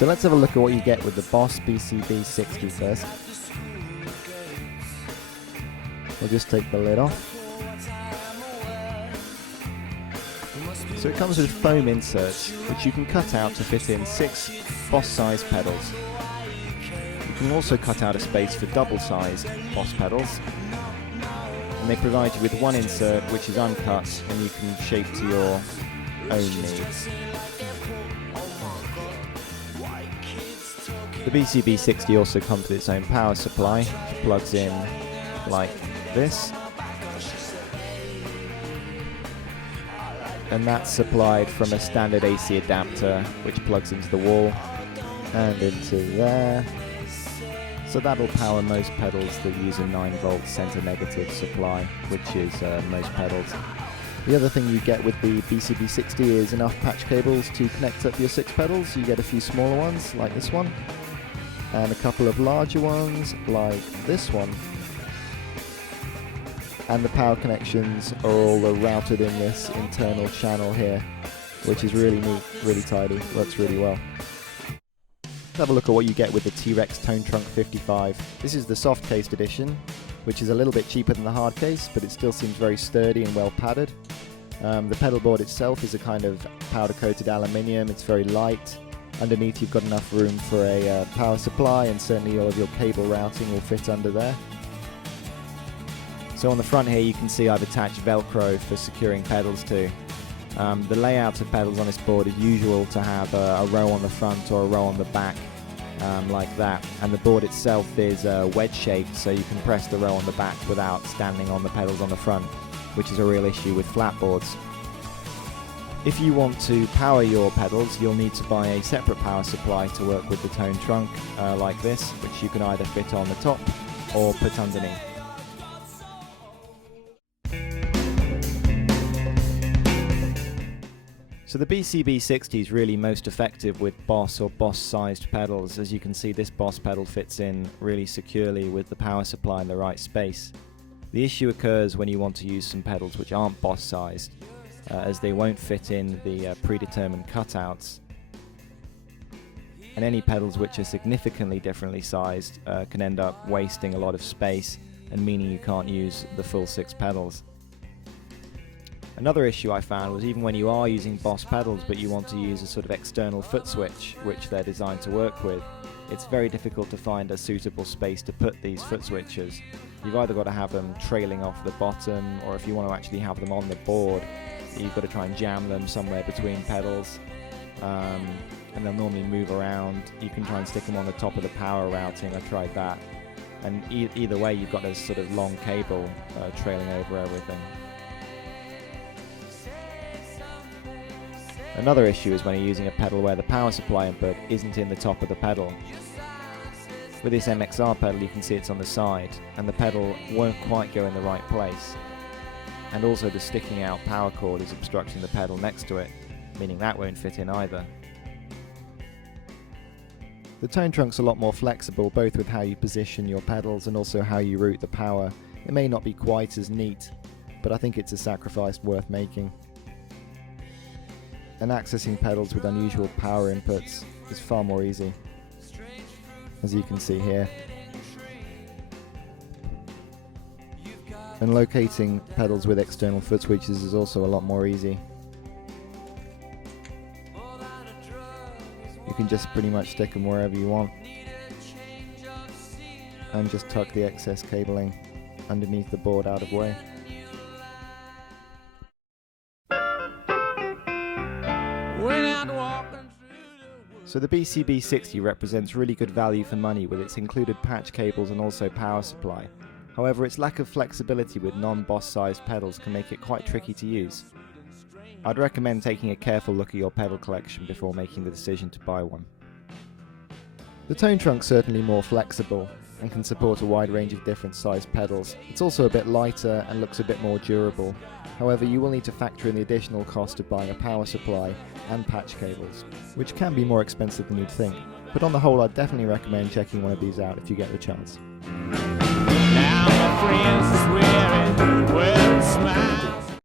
So let's have a look at what you get with the Boss BCB-60 first. We'll just take the lid off. So it comes with foam inserts, which you can cut out to fit in 6 Boss-sized pedals. You can also cut out a space for double-sized Boss pedals. And they provide you with one insert which is uncut and you can shape to your own needs. The BCB-60 also comes with its own power supply, which plugs in like this. And that's supplied from a standard AC adapter which plugs into the wall and into there. So that'll power most pedals that use a 9-volt center negative supply, which is most pedals. The other thing you get with the BCB-60 is enough patch cables to connect up your 6 pedals. You get a few smaller ones like this one, and a couple of larger ones like this one. And the power connections are all routed in this internal channel here, which is really neat, really tidy, works really well. Let's have a look at what you get with the T-Rex Tone Trunk 55. This is the soft cased edition, which is a little bit cheaper than the hard case, but it still seems very sturdy and well padded. The pedal board itself is a kind of powder coated aluminium, it's very light. Underneath you've got enough room for a power supply, and certainly all of your cable routing will fit under there. So on the front here you can see I've attached Velcro for securing pedals to. The layout of pedals on this board is usual to have a row on the front or a row on the back, like that. And the board itself is wedge shaped, so you can press the row on the back without standing on the pedals on the front, which is a real issue with flat boards. If you want to power your pedals, you'll need to buy a separate power supply to work with the tone trunk, like this, which you can either fit on the top or put underneath. So the BCB-60 is really most effective with Boss or Boss-sized pedals. As you can see, this Boss pedal fits in really securely with the power supply in the right space. The issue occurs when you want to use some pedals which aren't Boss-sized, as they won't fit in the predetermined cutouts. And any pedals which are significantly differently sized can end up wasting a lot of space and meaning you can't use the full 6 pedals. Another issue I found was even when you are using Boss pedals but you want to use a sort of external foot switch which they're designed to work with, it's very difficult to find a suitable space to put these foot switches. You've either got to have them trailing off the bottom, or if you want to actually have them on the board, you've got to try and jam them somewhere between pedals, and they'll normally move around. You can try and stick them on the top of the power routing, I tried that, and either way you've got this sort of long cable trailing over everything. Another issue is when you're using a pedal where the power supply input isn't in the top of the pedal. With this MXR pedal you can see it's on the side, and the pedal won't quite go in the right place. And also the sticking out power cord is obstructing the pedal next to it, meaning that won't fit in either. The tone trunk's a lot more flexible, both with how you position your pedals and also how you route the power. It may not be quite as neat, but I think it's a sacrifice worth making. And accessing pedals with unusual power inputs is far more easy, as you can see here. And locating pedals with external foot switches is also a lot more easy. You can just pretty much stick them wherever you want and just tuck the excess cabling underneath the board out of way. So the BCB-60 represents really good value for money with its included patch cables and also power supply. However, its lack of flexibility with non-Boss sized pedals can make it quite tricky to use. I'd recommend taking a careful look at your pedal collection before making the decision to buy one. The tone trunk's certainly more flexible and can support a wide range of different sized pedals. It's also a bit lighter and looks a bit more durable. However, you will need to factor in the additional cost of buying a power supply and patch cables, which can be more expensive than you'd think. But on the whole, I'd definitely recommend checking one of these out if you get the chance. Now my friend